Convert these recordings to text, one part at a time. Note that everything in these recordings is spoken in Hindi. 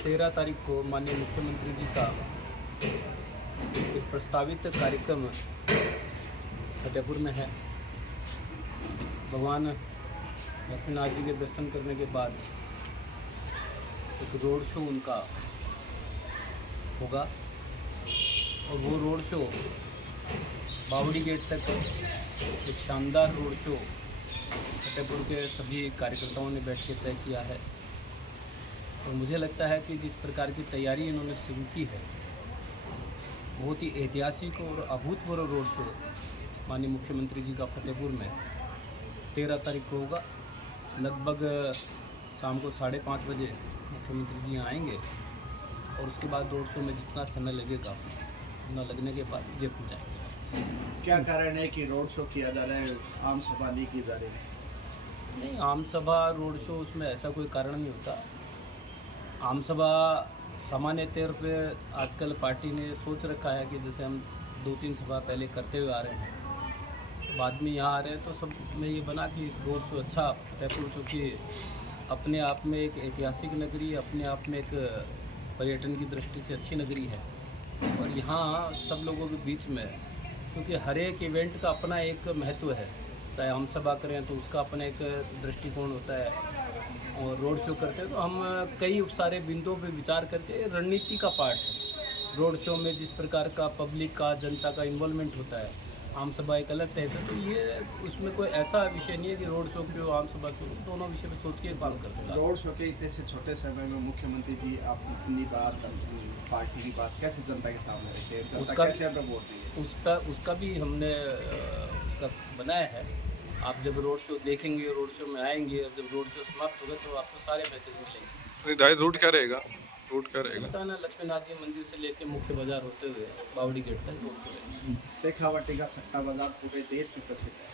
13 तारीख को माननीय मुख्यमंत्री जी का एक प्रस्तावित कार्यक्रम फतेहपुर में है। भगवान लक्ष्मीनाथ जी के दर्शन करने के बाद एक रोड शो उनका होगा और वो रोड शो बावड़ी गेट तक एक शानदार रोड शो फतेहपुर के सभी कार्यकर्ताओं ने बैठ के तय किया है। और मुझे लगता है कि जिस प्रकार की तैयारी इन्होंने शुरू की है, बहुत ही ऐतिहासिक और अभूतपूर्व रोड शो माननीय मुख्यमंत्री जी का फतेहपुर में 13 तारीख को होगा। लगभग शाम को 5:30 बजे मुख्यमंत्री जी आएंगे और उसके बाद रोड शो में जितना समय लगेगा उतना लगने के बाद जयपुर जाएंगे। क्या कारण है कि रोड शो किया जा रहा है, आम सभा नहीं की जा रही है? नहीं, आम सभा रोड शो उसमें ऐसा कोई कारण नहीं होता। आम सभा सामान्य तौर पे आजकल पार्टी ने सोच रखा है कि जैसे हम 2-3 सभा पहले करते हुए आ रहे हैं, तो बाद में यहाँ आ रहे हैं तो सब में ये बना कि रोड शो अच्छा फतेहपुर, चूँकि अपने आप में एक ऐतिहासिक नगरी, अपने आप में एक पर्यटन की दृष्टि से अच्छी नगरी है। और यहाँ सब लोगों के बीच में, क्योंकि हर एक इवेंट का अपना एक महत्व है, चाहे आम सभा करें तो उसका अपना एक दृष्टिकोण होता है, और रोड शो करते हैं तो हम कई सारे बिंदुओं पे विचार करके रणनीति का पार्ट है। रोड शो में जिस प्रकार का पब्लिक का, जनता का इन्वॉल्वमेंट होता है, आम सभा एक अलग टाइप है। तो ये उसमें कोई ऐसा विषय नहीं है कि रोड शो क्यों, आम सभा क्यों, दोनों विषय पे सोच के काम करते हैं। रोड शो के इतने से छोटे समय में मुख्यमंत्री जी आप अपनी बात, पार्टी की बात कैसे जनता के सामने रखते हैं, जनता कैसे आपको वोट दी है? उसका भी हमने उसका बनाया है। आप जब रोड शो देखेंगे, रोड शो में आएंगे, और जब रोड शो समाप्त होगा तो आपको सारे मैसेज मिलेंगे। डायरेक्ट रूट क्या रहेगा? रूट क्या रहेगा? पता ना, लक्ष्मीनाथ जी मंदिर से लेके मुख्य बाजार होते हुए बावड़ी गेट तक रोड शो रहेगा। शेखावाटी का सट्टा बाजार पूरे देश में प्रसिद्ध है,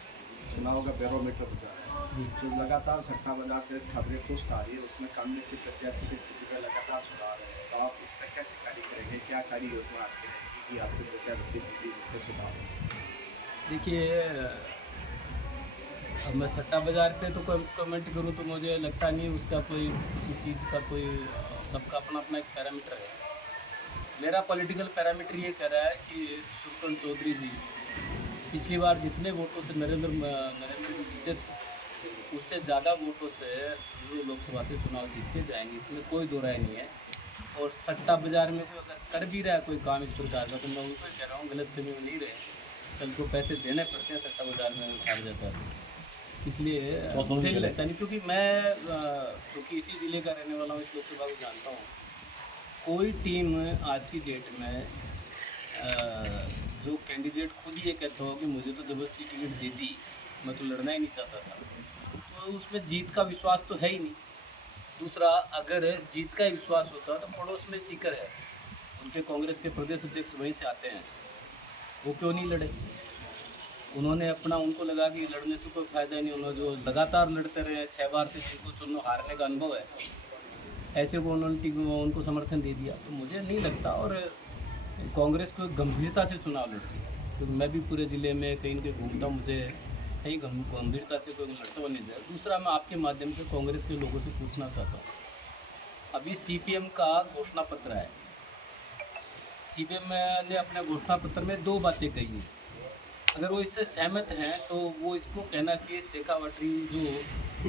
चुनाव का बैरोमीटर होता है। जो लगातार सट्टा बाजार से खबरें पुष्ट आ रही है, उसमें कांग्रेस के प्रत्याशी की स्थिति में लगातार सुधार है। तो आप इस पर कैसे कार्य करेंगे, क्या कार्य योजना आपकी रहेगी कि आपके प्रत्याशी की स्थिति में सुधार हो? देखिए, अब मैं सट्टा बाज़ार पे तो कमेंट करूँ तो मुझे लगता नहीं उसका कोई, किसी चीज़ का कोई, सबका अपना अपना एक पैरामीटर है। मेरा पॉलिटिकल पैरामीटर ये कह रहा है कि सुरकन चौधरी जी पिछली बार जितने वोटों से नरेंद्र जी जीते थे, उससे ज़्यादा वोटों से वो लोकसभा से चुनाव जीत के जाएंगे, इसमें कोई दो राय नहीं है। और सट्टा बाज़ार में कोई अगर कर भी रहा है कोई काम इस प्रकार का, तो मैं उनको कह रहा हूँ गलत फहमी में नहीं रहे। कल को पैसे देने पड़ते हैं, सट्टा बाज़ार में हार जाता है। इसलिए मुझे नहीं लगता, नहीं, क्योंकि मैं चूँकि इसी ज़िले का रहने वाला हूँ, इस लोकसभा को जानता हूँ। कोई टीम आज की डेट में जो कैंडिडेट खुद ये कहता हो कि मुझे तो ज़बरदस्ती टिकट दे दी, मैं तो लड़ना ही नहीं चाहता था, तो उसमें जीत का विश्वास तो है ही नहीं। दूसरा, अगर जीत का विश्वास होता तो पड़ोस में सीकर है, उनके कांग्रेस के प्रदेश अध्यक्ष वहीं से आते हैं, वो क्यों नहीं लड़े? उन्होंने अपना, उनको लगा कि लड़ने से कोई फ़ायदा नहीं, उन्होंने जो लगातार लड़ते रहे 6 बार से, जिनको चुनाव हारने का अनुभव है, ऐसे को उन्होंने उनको समर्थन दे दिया। तो मुझे नहीं लगता, और कांग्रेस को गंभीरता से चुनाव लड़ती है, क्योंकि मैं भी पूरे ज़िले में कहीं न कहीं घूमता हूँ, मुझे कहीं गंभीरता से कोई लड़ता हुआ नहीं जाए। दूसरा, मैं आपके माध्यम से कांग्रेस के लोगों से पूछना चाहता हूँ, अभी CPM का घोषणा पत्र है। CPM ने अपने घोषणा पत्र में 2 बातें कही हैं। अगर वो इससे सहमत हैं तो वो इसको कहना चाहिए, शेखावाटी जो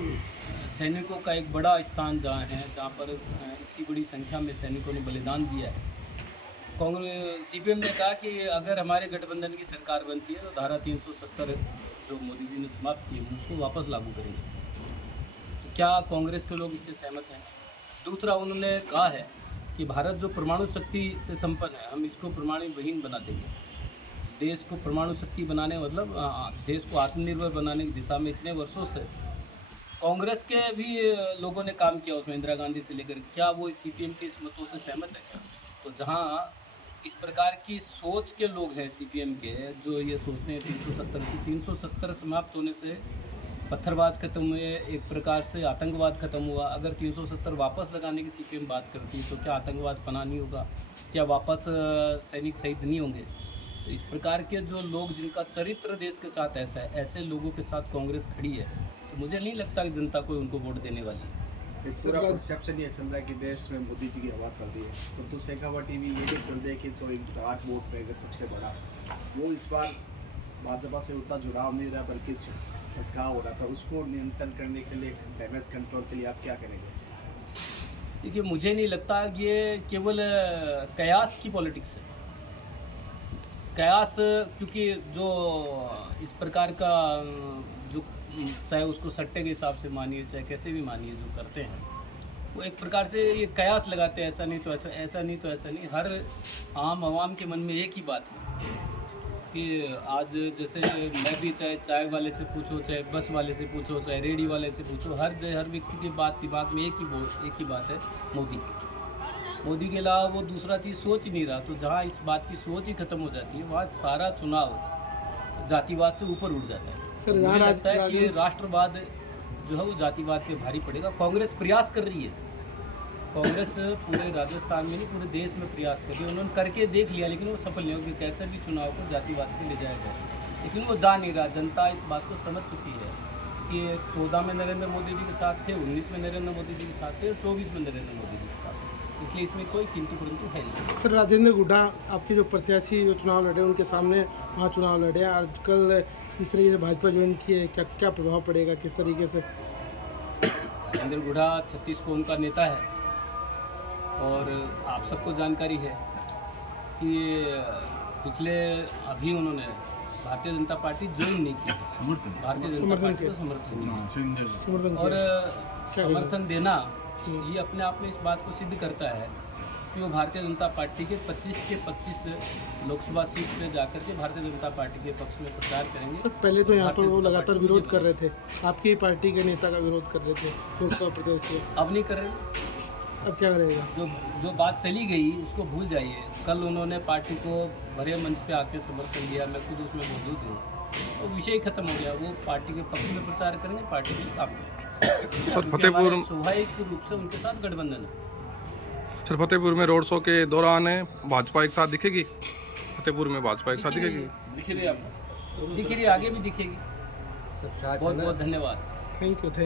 सैनिकों का एक बड़ा स्थान जहाँ है, जहाँ पर इतनी बड़ी संख्या में सैनिकों ने बलिदान दिया है, कांग्रेस CPM ने कहा कि अगर हमारे गठबंधन की सरकार बनती है तो धारा 370 जो मोदी जी ने समाप्त की उसको वापस लागू करेंगे। तो क्या कांग्रेस के लोग इससे सहमत हैं? दूसरा, उन्होंने कहा है कि भारत जो परमाणु शक्ति से संपन्न है, हम इसको परमाणु विहीन बना देंगे। देश को परमाणु शक्ति बनाने, मतलब देश को आत्मनिर्भर बनाने की दिशा में इतने वर्षों से कांग्रेस के भी लोगों ने काम किया, उसमें इंदिरा गांधी से लेकर, क्या वो इस CPM के इस मतों से सहमत है क्या? तो जहां इस प्रकार की सोच के लोग हैं CPM के, जो ये सोचते हैं 370 समाप्त होने से पत्थरबाज खत्म हुए, एक प्रकार से आतंकवाद खत्म हुआ। अगर 370 वापस लगाने की CPM बात करती तो क्या आतंकवाद पनाह नहीं होगा? क्या वापस सैनिक शहीद नहीं होंगे? तो इस प्रकार के जो लोग, जिनका चरित्र देश के साथ ऐसा है, ऐसे लोगों के साथ कांग्रेस खड़ी है, तो मुझे नहीं लगता कि जनता कोई उनको वोट देने वाली है। एक पूरा परसेप्शन ये चल रहा है कि देश में मोदी जी की हवा चल रही है, परंतु शेखावत टीवी ये भी चल रही है कि जो एक 8 वोट रहेगा सबसे बड़ा, वो इस बार भाजपा से उतना जुड़ाव नहीं रहा बल्कि भटकाव हो रहा था। उसको नियंत्रण करने के लिए, डैमेज कंट्रोल के लिए आप क्या करेंगे? देखिए, मुझे नहीं लगता कि ये केवल कयास की पॉलिटिक्स है। कयास, क्योंकि जो इस प्रकार का जो चाहे उसको सट्टे के हिसाब से मानिए चाहे कैसे भी मानिए जो करते हैं, वो एक प्रकार से ये कयास लगाते हैं, ऐसा नहीं तो ऐसा, ऐसा नहीं तो ऐसा नहीं। हर आम आवाम के मन में एक ही बात है कि आज जैसे मैं भी चाहे चाय वाले से पूछो, चाहे बस वाले से पूछो, चाहे रेडी वाले से पूछो, हर व्यक्ति के दिमाग में एक ही बात है, मोदी के अलावा वो दूसरा चीज़ सोच ही नहीं रहा। तो जहाँ इस बात की सोच ही खत्म हो जाती है, वहाँ सारा चुनाव जातिवाद से ऊपर उठ जाता है। मुझे लगता है कि राष्ट्रवाद जो है वो जातिवाद पे भारी पड़ेगा। कांग्रेस प्रयास कर रही है, कांग्रेस पूरे राजस्थान में नहीं पूरे देश में प्रयास कर रही है। उन्होंने करके देख लिया, लेकिन वो सफल नहीं हो कि कैसे भी चुनाव को जातिवाद पे ले जाया जाए, लेकिन वो जा नहीं रहा। जनता इस बात को समझ चुकी है कि 14 में नरेंद्र मोदी जी के साथ थे, 19 में नरेंद्र मोदी जी के साथ थे और 24 में नरेंद्र मोदी जी के साथ थे। इसलिए इसमें कोई किंतु परंतु है नहीं। सर, राजेंद्र हुड्डा आपके जो प्रत्याशी जो चुनाव लड़े उनके सामने वहाँ चुनाव लड़े, आजकल जिस तरीके से भाजपा ज्वाइन की है, क्या प्रभाव पड़ेगा, किस तरीके से? राजेंद्र हुड्डा 36 कौम का नेता है और आप सबको जानकारी है कि अभी उन्होंने भारतीय जनता पार्टी ज्वाइन नहीं की, भारतीय जनता पार्टी को समर्थन और समर्थन देना ये अपने आप में इस बात को सिद्ध करता है कि वो भारतीय जनता पार्टी के 25 के 25 लोकसभा सीट पे जाकर के भारतीय जनता पार्टी के पक्ष में प्रचार करेंगे। सर, पहले तो यहाँ पर वो लगातार विरोध कर रहे थे, आपकी पार्टी के नेता का विरोध कर रहे थे लोकसभा प्रत्याशी, अब नहीं कर रहे। अब क्या करेगा? जो बात चली गई उसको भूल जाइए। कल उन्होंने पार्टी को बड़े मंच पे आके समर्थन दिया, मैं खुद उसमें मौजूद हूँ, तो विषय खत्म हो गया। वो पार्टी के पक्ष में प्रचार करेंगे, पार्टी के काम करेंगे। सर, फतेहपुर स्वाभाविक रूप से उनके साथ गठबंधन है। सर, फतेहपुर में रोड शो के दौरान भाजपा एक साथ दिखेगी? फतेहपुर में भाजपा एक साथ दिखेगी? दिख रही है, आगे भी दिखेगी। बहुत बहुत धन्यवाद। Thank you.